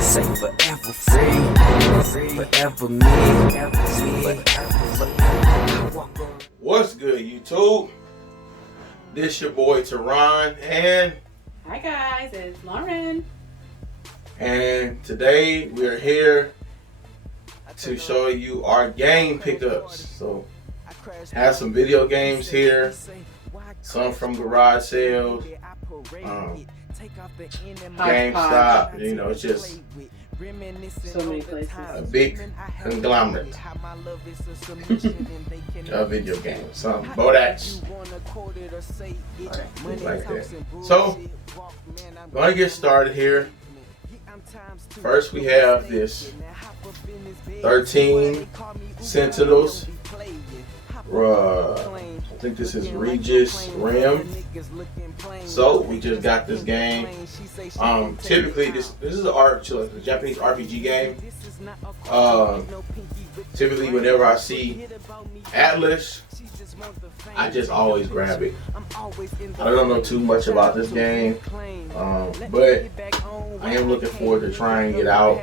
Say forever free, forever me, forever. What's good, YouTube? This your boy Terron, and hi guys, it's Lauren. And today we are here to show you our game pickups. So, have some video games here, some from garage sales, GameStop. You know, it's just So many places. a big conglomerate of video games. Some Bodachs, things like that. So, gonna get started here. First, we have this 13 Sentinels. I think this is Regis Rim. So we just got this game. Typically, this is a Japanese RPG game. Typically, whenever I see Atlas, I just always grab it. I don't know too much about this game, but I am looking forward to trying it out.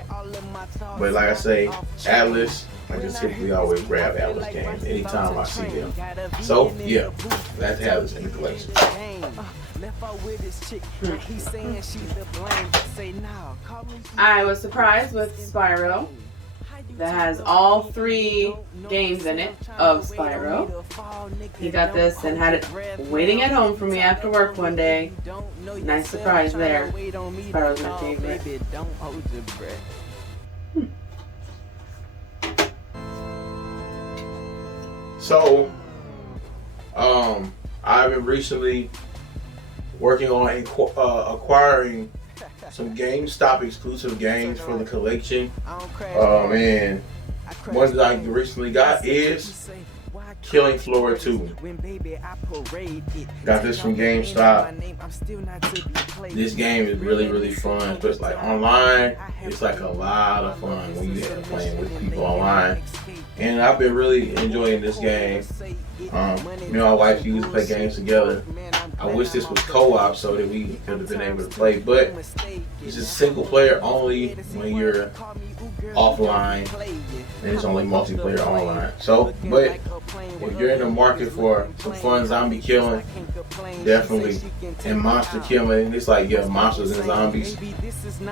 But like I say, Atlas, I just typically always grab Atlas games anytime I see them. So yeah, glad to have this in the collection. I was surprised with Spyro. That has all 3 games in it of Spyro. He got this and had it waiting at home for me after work one day. Nice surprise there. Spyro's my favorite. So, I've been recently working on acquiring some GameStop exclusive games for the collection. And one that I recently got is Killing Floor 2. Got this from GameStop. This game is really fun, but it's like online, it's like a lot of fun when you end up playing with people online. And I've been really enjoying this game. Me and my wife used to play games together. I wish this was co-op so that we could have been able to play, but it's just single player only when you're offline, and it's only multiplayer online. So, but if you're in the market for some fun zombie killing, definitely, and monster killing, it's like, yeah, monsters and zombies,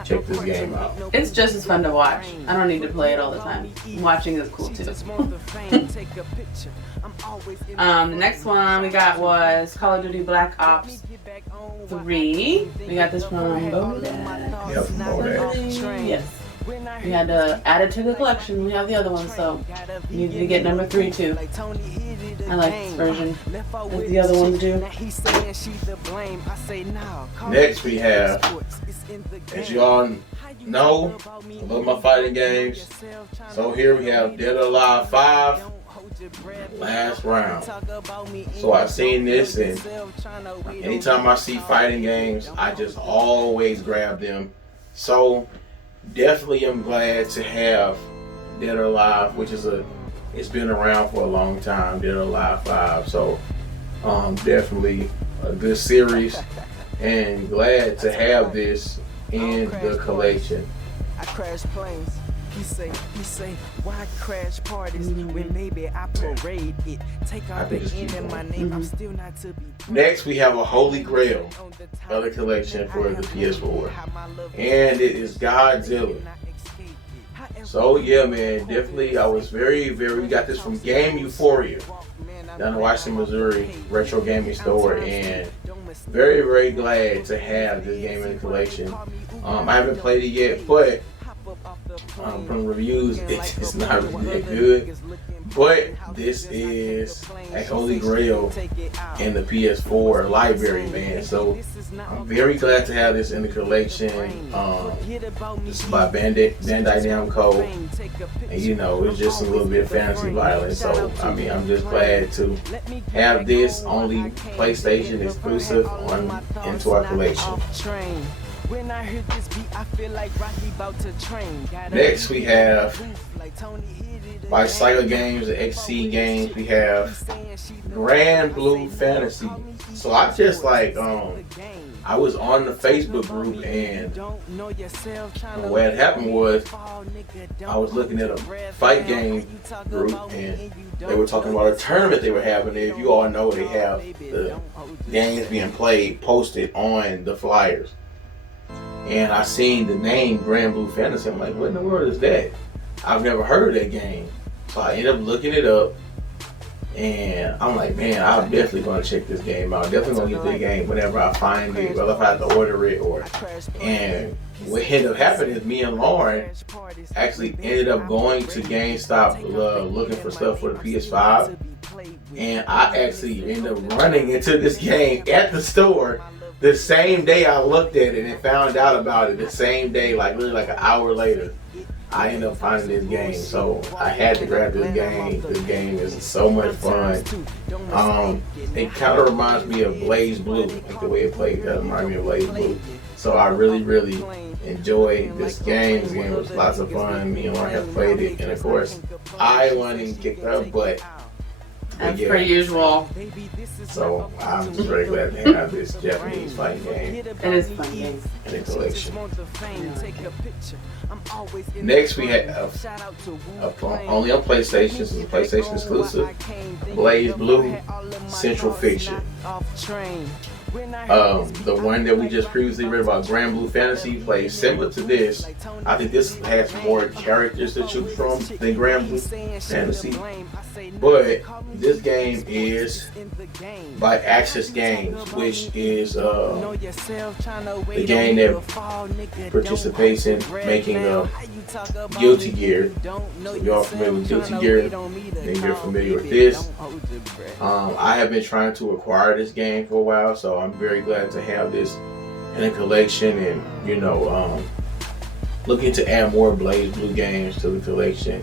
check this game out. It's just as fun to watch. I don't need to play it all the time. Watching is cool too. The next one we got was Call of Duty Black Ops 3. We got this from Bodach. Yep, Bodach. Yes. We had to add it to the collection. We have the other one, so we needed to get number 3 too. I like this version. As the other ones do. Next we have, as you all know, I love my fighting games. So here we have Dead or Alive 5. Last round. So I've seen this, and anytime I see fighting games, I just always grab them. So definitely I'm glad to have Dead or Alive, which is it's been around for a long time, Dead or Alive 5. So definitely a good series, and glad to have this in the collection. I crash planes. He say, why crash parties when maybe I parade it? Take out the end in my name, I'm still not to be. Next, we have a holy grail of the collection for the PS4, and it is Godzilla. So yeah, man, definitely I was very, we got this from GameUphoria down in Washington, Missouri, retro gaming store, and very glad to have this game in the collection. I haven't played it yet, but from the reviews, it's not really that good. But this is a holy grail in the PS4 library, man. So I'm very glad to have this in the collection. This is by Bandai Namco, and you know, it's just a little bit of fantasy violence. So I mean, I'm just glad to have this only PlayStation exclusive into our collection. Next we have by Cycle Games and XC Games, we have Grand Blue Fantasy. So I just like I was on the Facebook group, and what had happened was I was looking at a fight game group, and they were talking about a tournament they were having. If you all know, they have the games being played posted on the flyers. And I seen the name Grand Blue Fantasy. I'm like, what in the world is that? I've never heard of that game. So I ended up looking it up. And I'm like, man, I'm definitely going to check this game out. Definitely going to get the game whenever I find it, whether if I have to order it or. And what ended up happening is me and Lauren actually ended up going to GameStop looking for stuff for the PS5. And I actually ended up running into this game at the store the same day I looked at it and found out about it the same day, like literally like an hour later. I ended up finding this game, so I had to grab this game. This game is so much fun. It kind of reminds me of Blaze Blue, like the way it played. That reminds me of Blaze Blue. So I really enjoyed this game. This game was lots of fun. Me and Lauren have played it, and of course, I won and kicked her butt. That's per usual. So I'm just very glad to have this Japanese fighting game. It is a fun game. In a collection. Next we have only on PlayStation. This is a PlayStation exclusive. Blaze Blue Central Fiction. The one that we just previously read about, Grand Blue Fantasy, plays similar to this. I think this has more characters to choose from than Grand Blue Fantasy. But this game is by Access Games, which is the game that participates in making Guilty Gear. So if y'all familiar with Guilty Gear, then you're familiar with this. I have been trying to acquire this game for a while, so I'm very glad to have this in a collection, and looking to add more Blaze Blue games to the collection.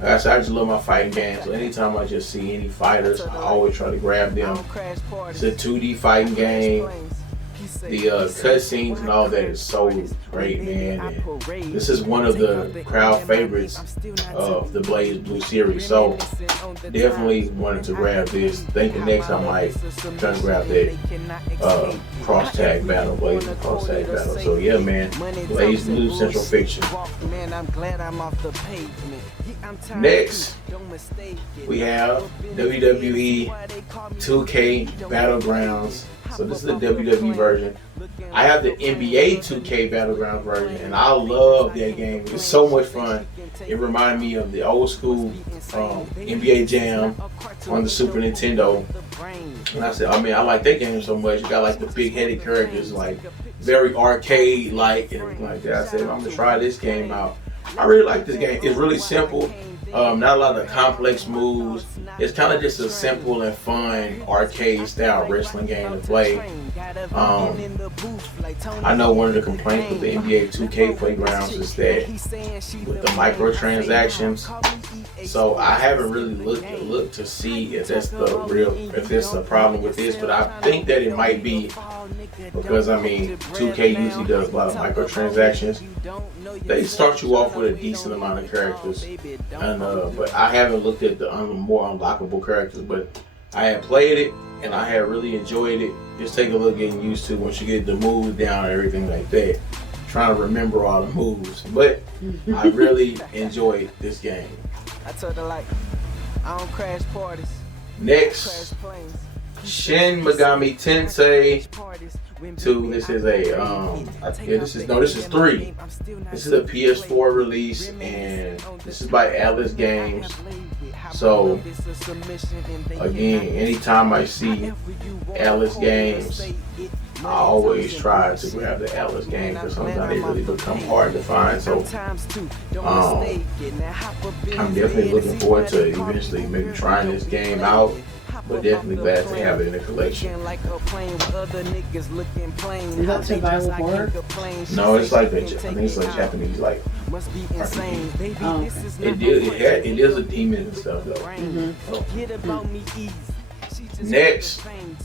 Like I said, I just love my fighting games, so anytime I just see any fighters, I always try to grab them. It's a 2D fighting game. The cutscenes and all that is so great, man. And this is one of the crowd favorites of the Blaze Blue series, so definitely wanted to grab this. Thinking next I might try to grab that cross tag battle, Blaze Blue cross tag battle. So yeah, man, Blaze Blue Central Fiction. Next, we have WWE 2K Battlegrounds. So this is the WWE version. I have the NBA 2K Battlegrounds version, and I love that game. It's so much fun. It reminded me of the old school NBA Jam on the Super Nintendo. And I said, I like that game so much. You got like the big-headed characters, like very arcade-like and everything like that. I said, I'm gonna try this game out. I really like this game. It's really simple. Not a lot of complex moves. It's kind of just a simple and fun arcade style wrestling game to play. I know one of the complaints with the NBA 2K playgrounds is that with the microtransactions. So I haven't really looked to see if that's if there's a problem with this, but I think that it might be, because 2K usually does a lot of microtransactions. They start you off with a decent amount of characters, and but I haven't looked at the more unlockable characters. But I had played it and I had really enjoyed it. Just take a look getting used to once you get the moves down and everything like that. Trying to remember all the moves, but I really enjoyed this game. I told her I don't crash parties. Next, Shin Megami Tensei 2. This is this is 3. This is a PS4 release, and this is by Atlas Games. So again, anytime I see Atlas Games, I always try to grab the Atlas game, because sometimes they really become hard to find. So I'm definitely looking forward to eventually maybe trying this game out. But definitely glad to have it in the collection. Is that survival horror? No, it's like I think it's like Japanese RPG. Oh, okay. It is a demon and stuff though. Next,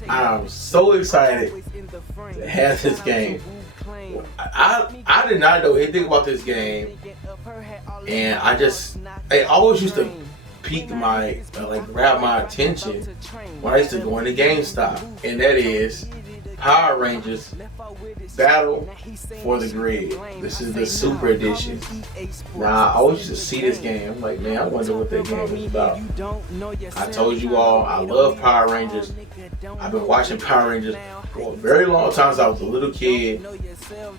I'm so excited to have this game. I did not know anything about this game, and I always used to pique grab my attention when I used to go into GameStop, and that is Power Rangers Battle for the Grid. This is the Super Edition. Now, I always used to see this game. I'm like, man, I wonder what that game is about. I told you all, I love Power Rangers. I've been watching Power Rangers for a very long time since I was a little kid.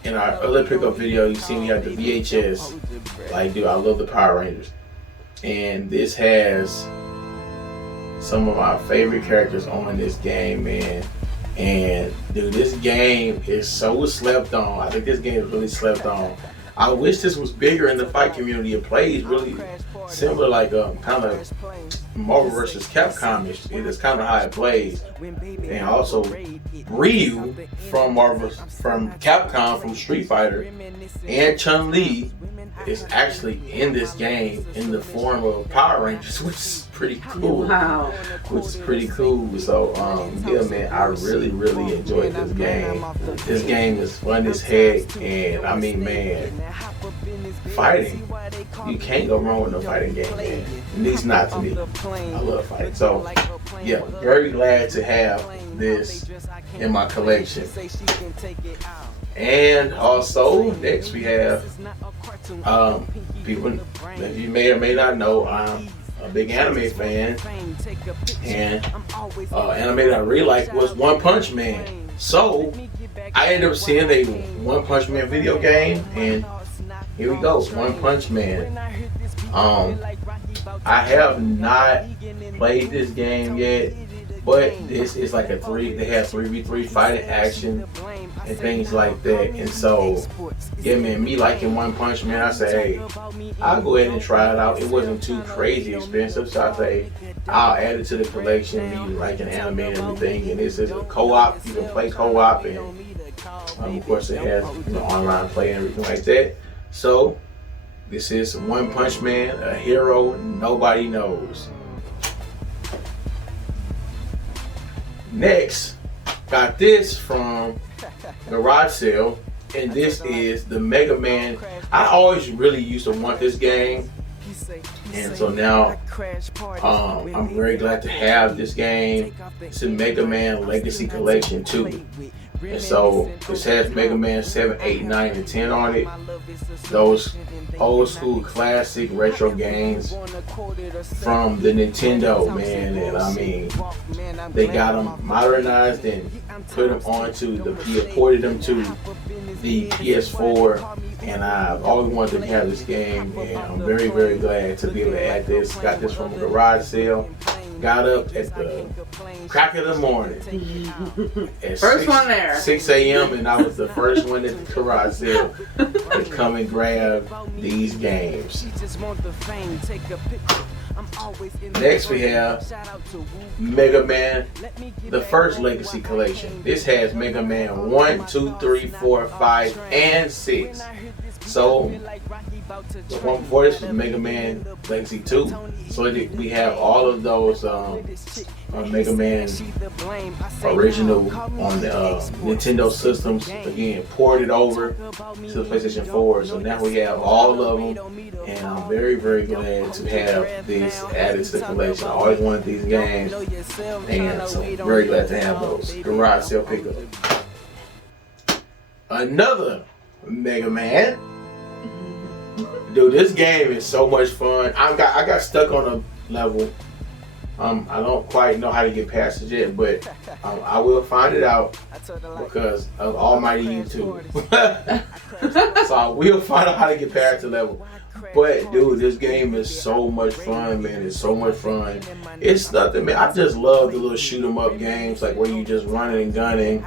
In our early pickup video, you see me at the VHS. Like, dude, I love the Power Rangers. And this has some of my favorite characters on this game, man. And dude, this game is so slept on. I think this game is really slept on. I wish this was bigger in the fight community. It plays really similar, like kind of Marvel vs. Capcom. It is kind of how it plays. And also Ryu from Capcom, from Street Fighter, and Chun-Li is actually in this game in the form of Power Rangers, which is pretty cool. Wow. Which is pretty cool. So yeah, man, I really enjoyed this game. This game is fun as heck, and I mean, man, fighting, you can't go wrong with no fighting game, man. At least not to me. I love fighting. So yeah, very glad to have this in my collection. And also, next we have people that you may or may not know. I'm a big anime fan, and anime that I really like was One Punch Man. So I ended up seeing a One Punch Man video game, and here we go, One Punch Man. I have not played this game yet, but this is like a they have 3v3 fighting action and things like that. And so, yeah, man, me liking One Punch Man, I say, hey, I'll go ahead and try it out. It wasn't too crazy expensive, so I say, I'll add it to the collection. Me liking anime and everything, and this is a co-op. You can play co-op, and of course it has online play and everything like that. So, this is One Punch Man, a hero nobody knows. Next, got this from Garage Sale, and this is the Mega Man. I always really used to want this game, and so now I'm very glad to have this game. It's a Mega Man Legacy Collection 2. And so this has Mega Man 7, 8, 9, and 10 on it. Those old school classic retro games from the Nintendo, man. And I mean, they got them modernized and put them onto ported them to the PS4. And I've always wanted to have this game, and I'm very glad to be able to add this. Got this from a garage sale. Got up at the crack of the morning. At First one there. 6 a.m. and I was the first one at the garage sale to come and grab these games. Next we have Mega Man, the first Legacy Collection. This has Mega Man 1, 2, 3, 4, 5, and 6. So the one before this was Mega Man Legacy 2. So we have all of those Mega Man original on the Nintendo systems, again ported over to the PlayStation 4. So now we have all of them, and I'm very glad to have this added to the collection. I always wanted these games, and so I'm very glad to have those. Garage sale pickup. Another Mega Man. Dude, this game is so much fun. I got stuck on a level. I don't quite know how to get past it yet, but I will find it out because of almighty YouTube. So I will find out how to get past the level. But dude, this game is so much fun, man. It's so much fun. It's nothing, man. I just love the little shoot 'em up games, like where you just running and gunning.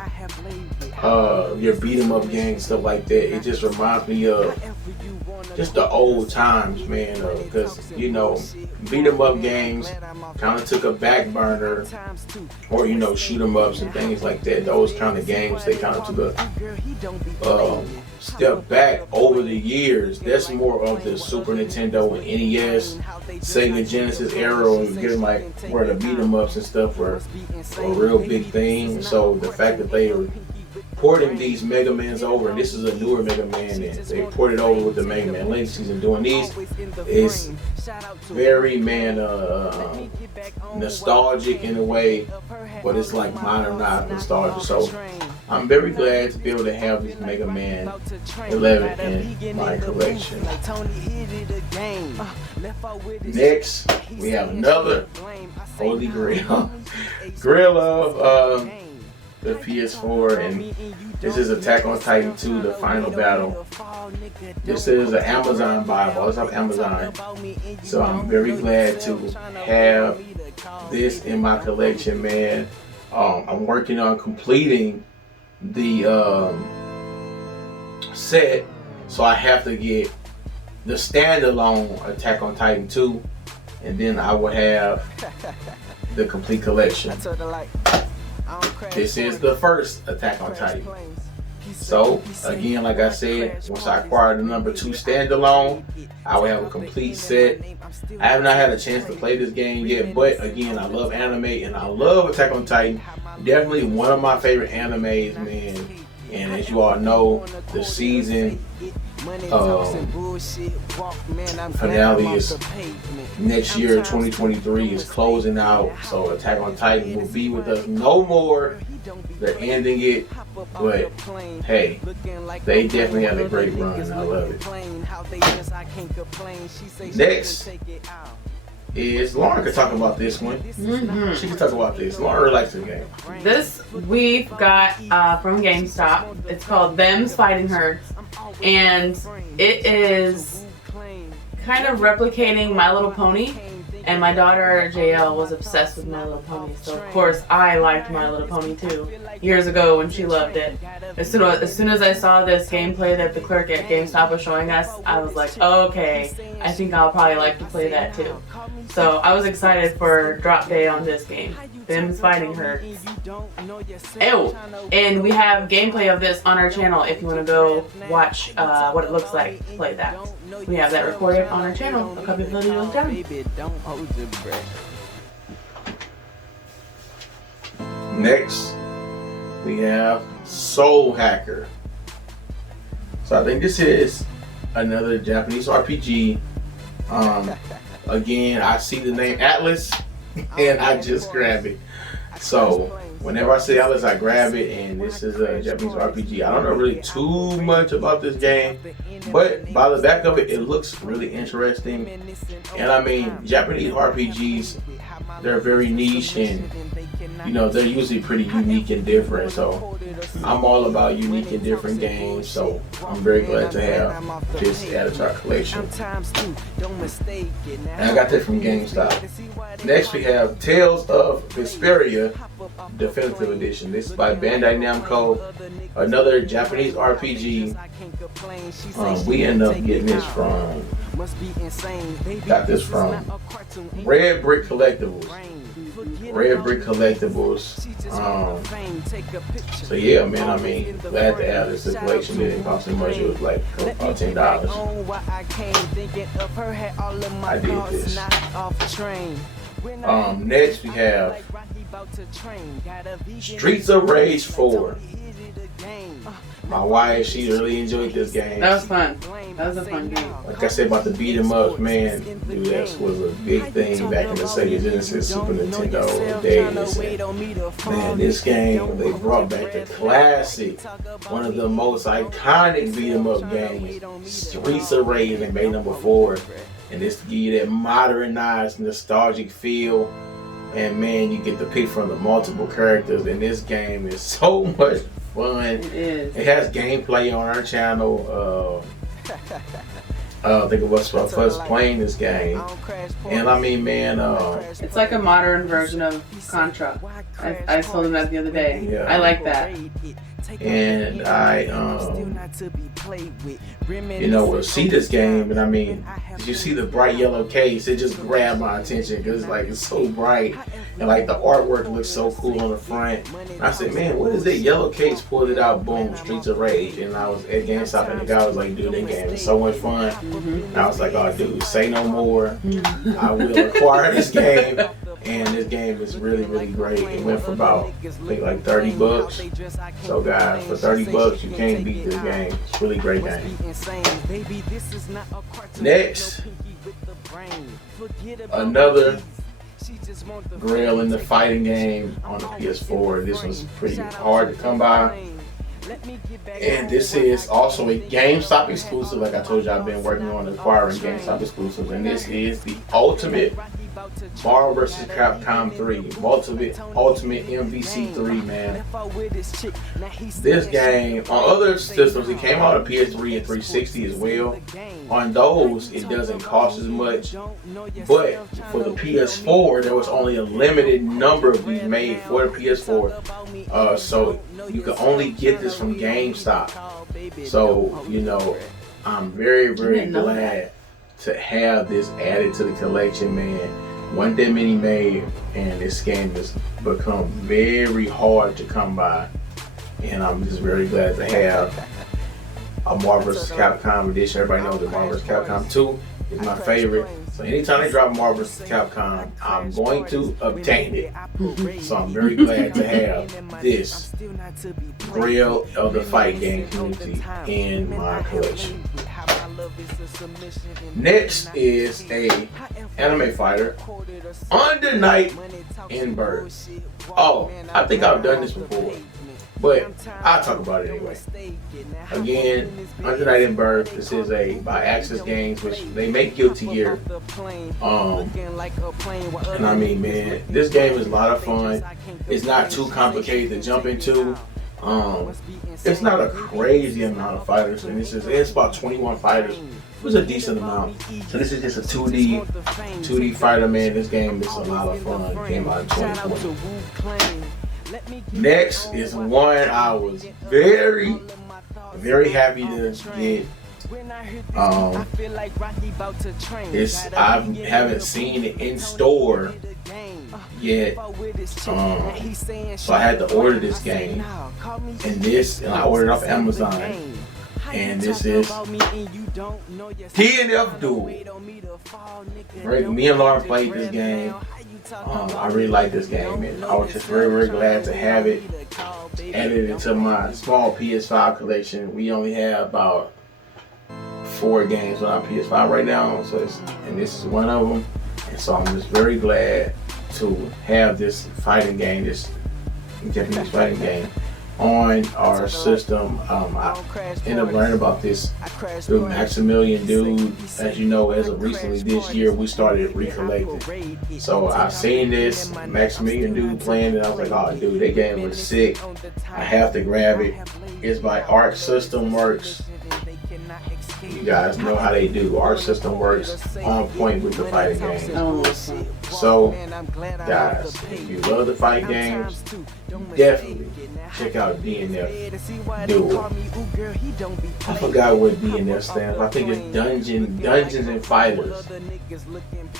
Your beat 'em up games, stuff like that. It just reminds me of just the old times, man, because beat 'em up games kind of took a back burner, or shoot 'em ups and things like that. Those kind of games, they kind of took a step back over the years. That's more of the Super Nintendo and NES, Sega Genesis era, and getting like where the beat 'em ups and stuff were a real big thing. So the fact that they porting these Mega Mans over, and this is a newer Mega Man, and they ported over with the Mega Man Legacies, and doing these is very nostalgic in a way, but it's like modernized nostalgia. So I'm very glad to be able to have this Mega Man 11 in my collection. Next, we have another Holy Grail of the PS4, and this is Attack on Titan 2, the final battle. This is an Amazon buy. I always have Amazon, so I'm very glad to have this in my collection, man. I'm working on completing the set, so I have to get the standalone Attack on Titan 2, and then I will have the complete collection. This is the first Attack on Titan. So again, like I said, once I acquire the number 2 standalone, I will have a complete set. I have not had a chance to play this game yet, but again, I love anime and I love Attack on Titan. Definitely one of my favorite animes, man. And as you all know, the season finale is next year. 2023 is closing out, so Attack on Titan will be with us no more. They're ending it, but hey, they definitely had a great run, and I love it. Next is Lauren. Could talk about this one. She can talk about this. Lauren really likes the game. This we've got from GameStop. It's called Them's Fighting Herds, and it is kind of replicating My Little Pony. And my daughter JL was obsessed with My Little Pony, so of course I liked My Little Pony too years ago when she loved it. As soon as I saw this gameplay that the clerk at GameStop was showing us, I was like, oh, okay, I think I'll probably like to play that too. So I was excited for drop day on this game. Them's Fighting Herds. Oh, and we have gameplay of this on our channel if you want to go watch what it looks like to play that. We have that recorded on our channel a couple of videos down. Next, we have Soul Hacker. So I think this is another Japanese RPG. Again, I see the name Atlas and I just grab it. So whenever I see Atlas, I grab it, and this is a Japanese RPG. I don't know really too much about this game, but by the back of it, it looks really interesting. And I mean, Japanese RPGs, they're very niche, and you know, they're usually pretty unique and different. So I'm all about unique and different games, so I'm very glad to have this added to our collection. And I got that from GameStop. Next, we have Tales of Vesperia Definitive Edition. This is by Bandai Namco, another Japanese RPG. We end up getting this from, got this from Red Brick Collectibles. So yeah, man, I mean, glad to have this collection. It didn't cost too much. It was like about $10. I did this. Next we have Streets of Rage 4. My wife, she really enjoyed this game. That was fun. That was a fun game. Like I said about the beat 'em ups, man, dude, that was a big thing back in the Sega Genesis, Super Nintendo days. Man, this game, they brought back the classic, one of the most iconic beat 'em up games, Streets of Rage. They made number 4, and this to give you that modernized, nostalgic feel. And man, you get to pick from the multiple characters, and this game is so much fun. It is. It has gameplay on our channel. I think it was for us playing this game, and I mean, man, it's like a modern version of Contra. I told him that the other day. Yeah. I like that. And I, you know, will see this game, and I mean, did you see the bright yellow case? It just grabbed my attention because like it's so bright, and like the artwork looks so cool on the front. And I said, man, what is that yellow case? Pulled it out, boom, Streets of Rage. And I was at GameStop, and the guy was like, dude, that game is so much fun. And I was like, oh, dude, say no more. I will acquire this game. And this game is really, really great. It went for about, I think, like $30. So guys, for $30, you can't beat this game. It's a really great game. Next, another Grail in the fighting game on the PS4. This was pretty hard to come by. And this is also a GameStop exclusive. Like I told you, I've been working on acquiring GameStop exclusives. And this is the Ultimate Marvel vs. Capcom 3. Ultimate MVC 3, man. This game, on other systems, it came out on PS3 and 360 as well. On those, it doesn't cost as much. But for the PS4, there was only a limited number of these made for the PS4. So you can only get this from GameStop. So, you know, I'm very, very glad to have this added to the collection, man. One that many made, and this game has become very hard to come by. And I'm just very glad to have a Marvel vs. Capcom edition. Everybody knows that Marvel vs. Capcom 2 is my favorite. So anytime they drop Marvel vs. Capcom, I'm going to obtain it. So I'm very glad to have this Grail of the fight game community in my collection. Next is a anime fighter, Under Night in Bird. Oh, I think I've done this before, but I'll talk about it anyway. Again, Under Night in Bird. This is a by Access Games, which they make Guilty Gear. And I mean, man, this game is a lot of fun. It's not too complicated to jump into. It's not a crazy amount of fighters, and it's about 21 fighters. It was a decent amount. So this is just a 2D fighter, man. This game is a lot of fun. It came out in 2020. Next is one I was very, very happy to get. I haven't seen it in store yet, so I had to order this game, and I ordered it off Amazon, and this is TNF Duel. Right, me and Lauren played this game. I really like this game, and I was just very, very glad to have it added into my small PS5 collection. We only have about 4 games on our PS5 right now, and this is one of them. And so I'm just very glad to have this fighting game, this Japanese fighting game, on our system. I ended up learning about this through Maximilian Dude. As you know, as of recently this year, we started recollecting. So I seen this Maximilian Dude playing, and I was like, oh dude, that game was sick. I have to grab it. It's by Arc System Works. You guys know how they do. Our system works on point with the fighting games. So, guys, if you love the fight games, definitely check out DNF Duel. I forgot what DNF stands for. I think it's Dungeons and Fighters.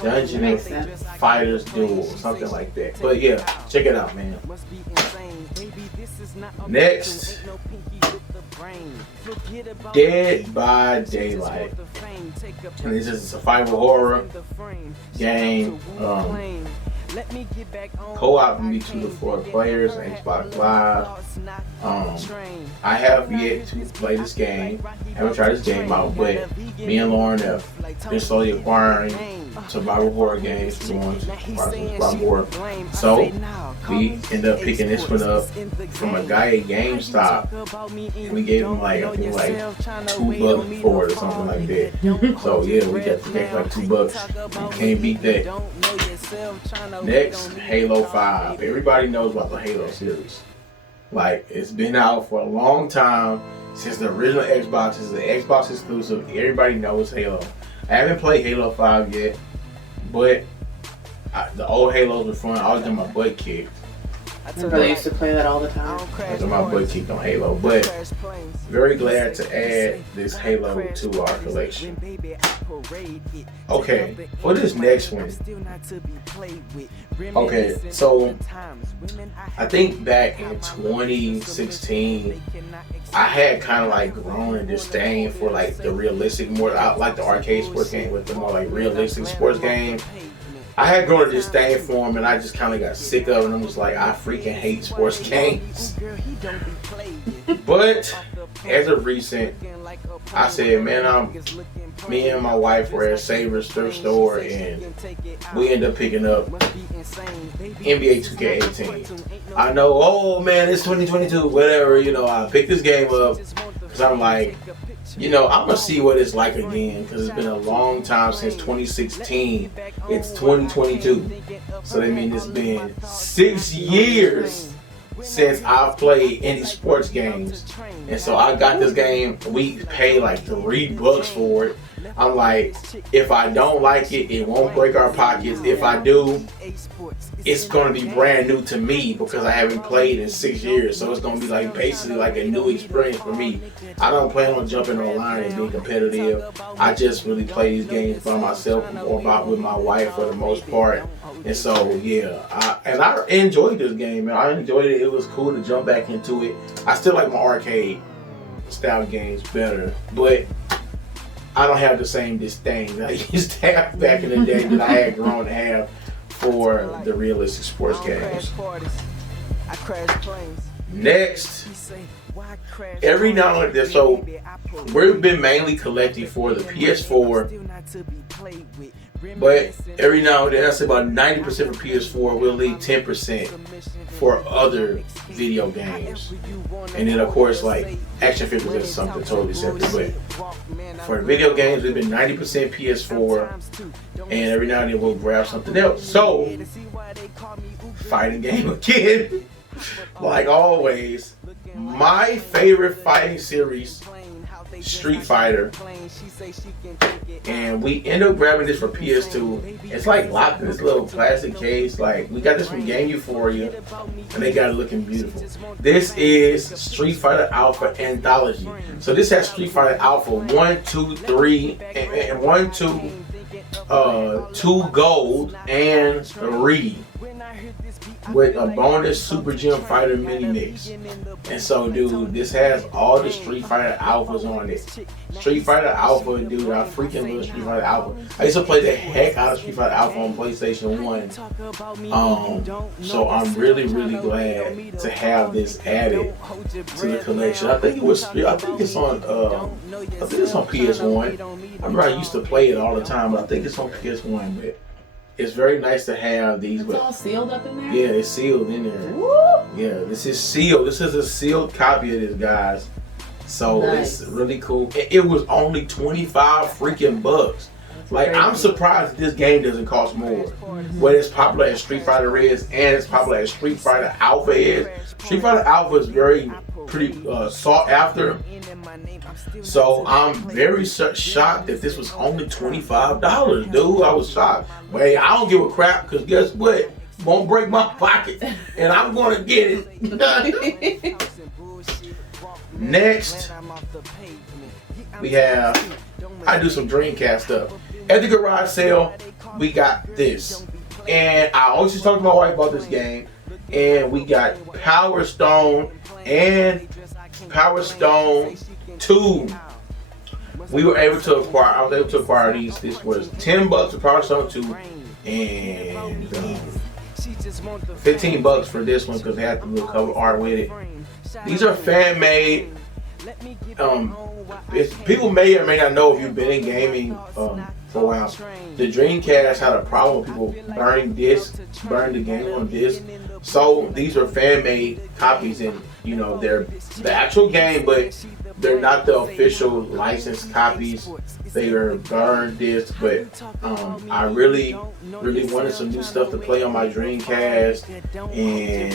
Dungeon and Fighters Duel, something like that. But yeah, check it out, man. Next, Dead by Daylight. And this is a survival horror game. Co-op can be 2 to 4 players on Xbox Live. I have yet to play this game. I haven't tried this game out, but me and Lauren have been slowly acquiring survival horror games. So we ended up picking this one up from a guy at GameStop, and we gave him like $2 for it or something like that. So yeah, we got the game for like $2. You can't beat that. Next, Halo 5. Everybody knows about the Halo series. Like, it's been out for a long time, since the original Xbox. It's an Xbox exclusive. Everybody knows Halo. I haven't played Halo 5 yet, but the old Halos were fun. I was getting my butt kicked. I really used to play that all the time. I got my butt kicked on Halo, but very glad to add this Halo to our collection. Okay, for this next one. Okay, so I think back in 2016, I had kind of like grown a disdain for like the realistic, more like the arcade sports game with the more like realistic sports game. I had grown a disdain for them, and I just kind of got sick of it. And I'm just like, I freaking hate sports games. But as of recent, I said, man, me and my wife were at Savers thrift store, and we ended up picking up NBA 2K18. I know, oh man, it's 2022, whatever, you know, I picked this game up because I'm like, you know, I'm going to see what it's like again, because it's been a long time since 2016. It's 2022. So that means it's been 6 years since I've played any sports games. And so I got this game, we paid like $3 for it. I'm like, if I don't like it, it won't break our pockets. If I do, it's going to be brand new to me because I haven't played in 6 years. So it's going to be like basically like a new experience for me. I don't plan on jumping online and being competitive. I just really play these games by myself or with my wife for the most part. And so, yeah, I enjoyed this game, man. I enjoyed it. It was cool to jump back into it. I still like my arcade style games better, but I don't have the same disdain that I used to have back in the day that I had grown to have for the realistic sports games. Next, every now and then, so we've been mainly collecting for the PS4, but every now and then, that's about 90% for PS4, we'll leave 10% for other video games. And then of course, like action figures is something totally separate, but for video games, we've been 90% PS4, and every now and then we'll grab something else. So, fighting game again, like always. My favorite fighting series, Street Fighter, and we end up grabbing this for PS2. It's like locked in this little plastic case. Like, we got this from GameUphoria, and they got it looking beautiful. This is Street Fighter Alpha Anthology. So this has Street Fighter Alpha 1, 2, 3, and 1, 2, 2 gold, and 3. With a bonus Super Gym Fighter mini mix. And so, dude, this has all the Street Fighter Alphas on it. Street Fighter Alpha, dude, I freaking love Street Fighter Alpha. I used to play the heck out of Street Fighter Alpha on PlayStation 1. So I'm really, really glad to have this added to the collection. I think it's on PS1. I remember I used to play it all the time, but I think it's on PS1. But it's very nice to have these. It's all sealed up in there? Yeah, it's sealed in there. Woo! Yeah, this is sealed. This is a sealed copy of this, guys. So nice. It's really cool. It was only 25 freaking bucks. Like, I'm surprised that this game doesn't cost more. What as popular as Street Fighter is, and as popular as Street Fighter Alpha is. Street Fighter Alpha is pretty sought after. So I'm very shocked that this was only $25, dude. I was shocked. But hey, I don't give a crap, because guess what? Won't break my pocket, and I'm gonna get it. Next, we have, I do some Dreamcast stuff. At the garage sale, we got this. And I always just talk to my wife about this game. And we got Power Stone and Power Stone 2. I was able to acquire these. This was $10 for Power Stone 2 and $15 for this one because they had the little cover art with it. These are fan made. People may or may not know, if you've been in gaming for a while, the Dreamcast had a problem with people burning the game on disc. So these are fan made copies, and you know, they're the actual game, but they're not the official licensed copies. They are burned discs, but I really wanted some new stuff to play on my Dreamcast, and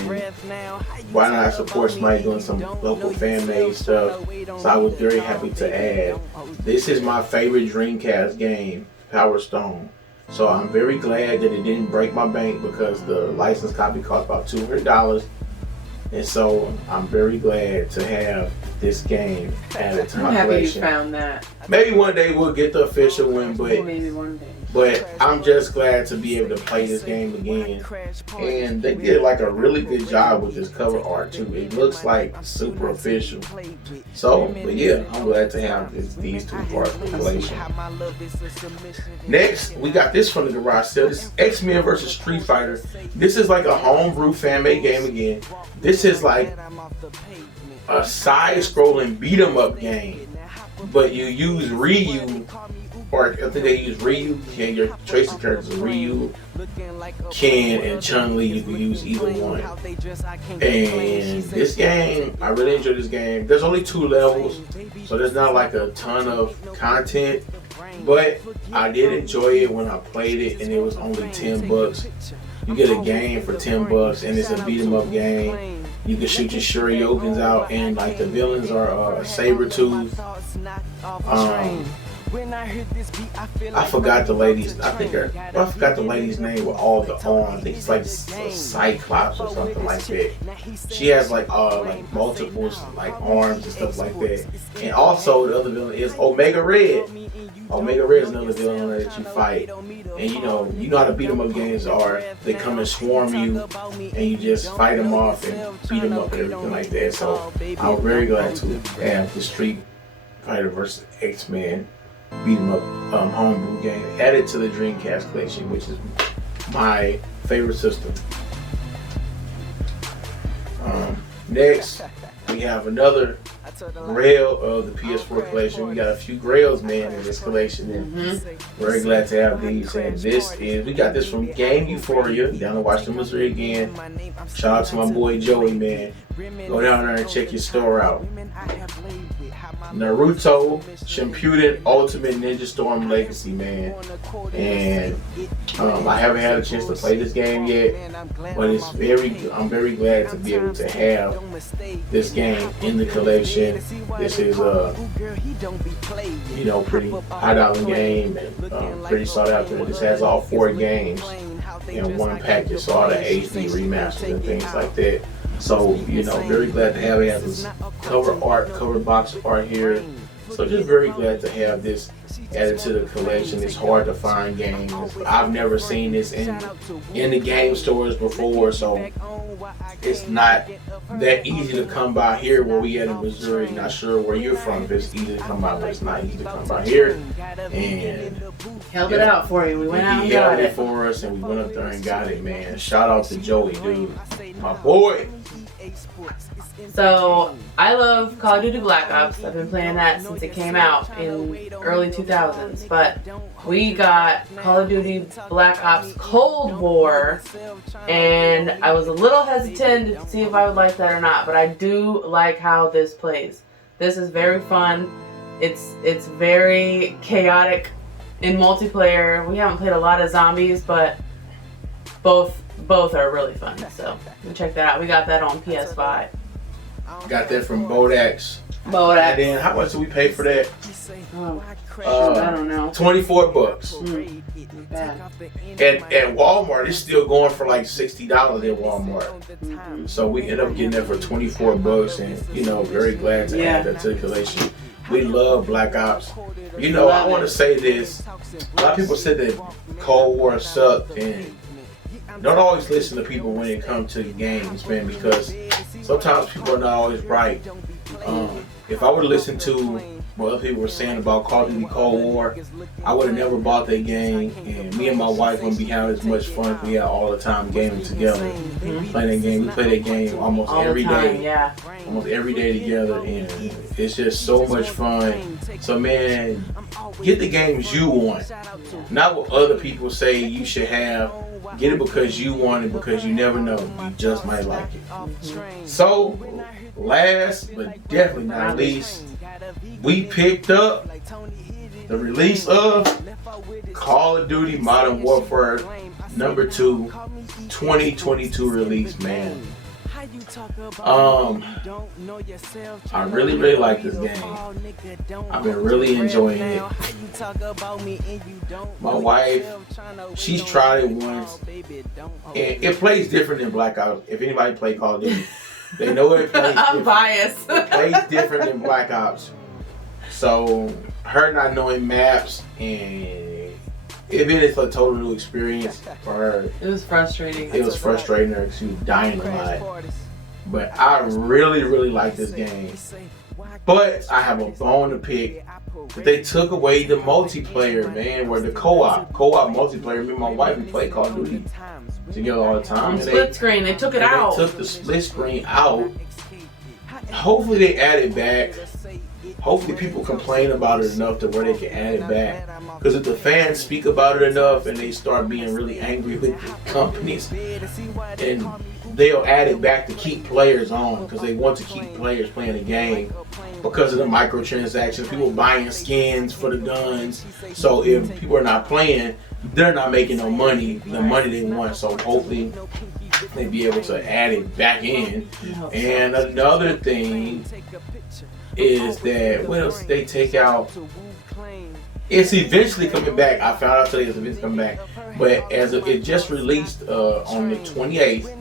why not support somebody doing some local fan-made stuff? So I was very happy to add. This is my favorite Dreamcast game, Power Stone. So I'm very glad that it didn't break my bank, because the licensed copy cost about $200. And so I'm very glad to have this game added to I'm my happy collection. you found that. Maybe one day we'll get the official one, Maybe one day. but I'm just glad to be able to play this game again. And they did like a really good job with this cover art too. It looks like super official. So, but yeah, I'm glad to have these two parts of the collection. Next, we got this from the garage sale. This is X-Men vs. Street Fighter. This is like a homebrew fan-made game again. This is like a side-scrolling beat-em-up game, but you use Ryu, or I think they use Ryu. Your Tracer characters are Ryu, Ken, and Chun-Li. You can use either one. And this game, I really enjoy this game. There's only 2 levels, so there's not like a ton of content, but I did enjoy it when I played it, and it was only $10. You get a game for $10, and it's a beat 'em up game. You can shoot your Shoryukens out, and like the villains are Sabretooth. I forgot the lady's. I forgot the lady's name with all the arms. I think it's like Cyclops or something like that. She has like multiple like arms and stuff like that. And also the other villain is Omega Red. Omega Red is another villain that you fight. And you know how the beat 'em up games are. They come and swarm you, and you just fight them off and beat them up and everything like that. So I'm very glad to have the Street Fighter vs. X-Men beat 'em up homebrew game added to the Dreamcast collection, which is my favorite system. Next, we have another Grail of the PS4 collection. We got a few Grails, man, in this collection, and very glad to have these. And we got this from GameUphoria down in Washington, Missouri again. Shout out to my boy Joey, man. Go down there and check your store out. Naruto Shippuden Ultimate Ninja Storm Legacy, man. And I haven't had a chance to play this game yet, but I'm very glad to be able to have this game in the collection. This is pretty high dollar game and pretty sought after. This has all 4 games in one package, so all the HD remasters and things like that. So, very glad to have it. It has this cover box art here. So just very glad to have this added to the collection. It's hard to find games. I've never seen this in the game stores before, so it's not that easy to come by here where we at in Missouri. Not sure where you're from if it's easy to come by, but it's not easy to come by here. And held it out for you. We went out and he held got it it for us, and we went up there and got it, man. Shout out to Joey, dude. My boy. So, I love Call of Duty Black Ops. I've been playing that since it came out in early 2000s. But we got Call of Duty Black Ops Cold War, and I was a little hesitant to see if I would like that or not. But I do like how this plays. This is very fun. It's very chaotic in multiplayer. We haven't played a lot of zombies, but both are really fun. So check that out. We got that on PS5. Got that from Bodachs. Bodach. And then how much did we pay for that? I don't know. $24. At Walmart, it's still going for like $60 at Walmart. So we ended up getting that for $24, and very glad to add that to the collection. We love Black Ops. I want to say this. A lot of people said that Cold War sucked, and don't always listen to people when it comes to games, man, because sometimes people are not always right. If I would have listened to what other people were saying about Call of Duty Cold War, I would have never bought that game, and me and my wife wouldn't be having as much fun as we had all the time gaming together. Playing that game, we play that game almost every day. Almost every day together, and it's just so much fun. So man, get the games you want, not what other people say you should have. Get it because you want it, because you never know, you just might like it. So, last but definitely not least, we picked up the release of Call of Duty Modern Warfare number 2, 2022 release, man. I really like this game. I've been really enjoying it. My wife, she's tried it once, and it plays different than Black Ops. If anybody played Call of Duty, They know it plays I'm different. biased. It plays different than Black Ops. So her not knowing maps and it been a total new experience for her. It was frustrating. It was frustrating her because she was dying a lot. But I really, really like this game. But I have a bone to pick. They took away the multiplayer, man, where the co-op multiplayer. Me and my wife, we play Call of Duty together all the time. Split screen, they took it out. They took the split screen out. Hopefully they add it back. Hopefully people complain about it enough to where they can add it back. Because if the fans speak about it enough and they start being really angry with the companies, and they'll add it back to keep players on, because they want to keep players playing the game because of the microtransactions, people buying skins for the guns. So if people are not playing, they're not making no money, the money they want. So hopefully they be able to add it back in. And another thing is that what else they take out? It's eventually coming back. I found out today it's eventually coming back, but as of, it just released on the 28th,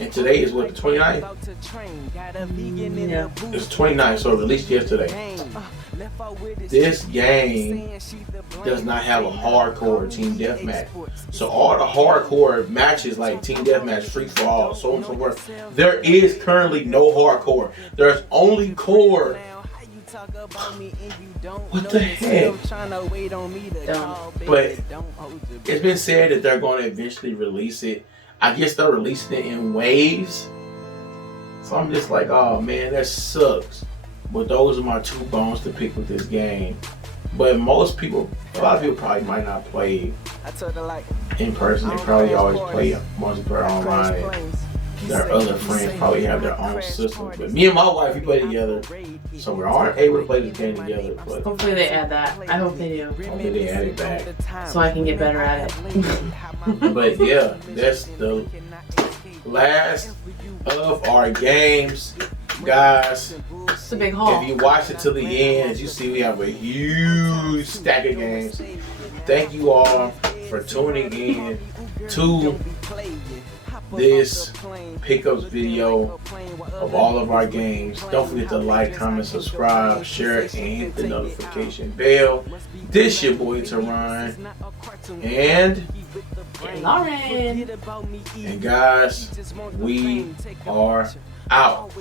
and today is what, the 29th? Yeah. It's 29th, so it released yesterday. This game does not have a hardcore team deathmatch. So all the hardcore matches like team deathmatch, free for all, so on and so forth, there is currently no hardcore. There's only core. What the heck? But it's been said that they're going to eventually release it. I guess they're releasing it in waves. So I'm just like, oh man, that sucks. But those are my two bones to pick with this game. But most people, a lot of people probably might not play in person. They probably always play multiplayer online. Their other friends probably have their own systems. But me and my wife, we play together. So we aren't able to play this game together. But hopefully they add that. I hope they do. Hopefully they add it back. So I can get better at it. But yeah, that's the last of our games. Guys, it's a big haul. If you watch it to the end, as you see, we have a huge stack of games. Thank you all for tuning in to this pickups video of all of our games. Don't forget to like, comment, subscribe, share, and hit the notification bell. This your boy Terron and Lauren. And guys, we are out.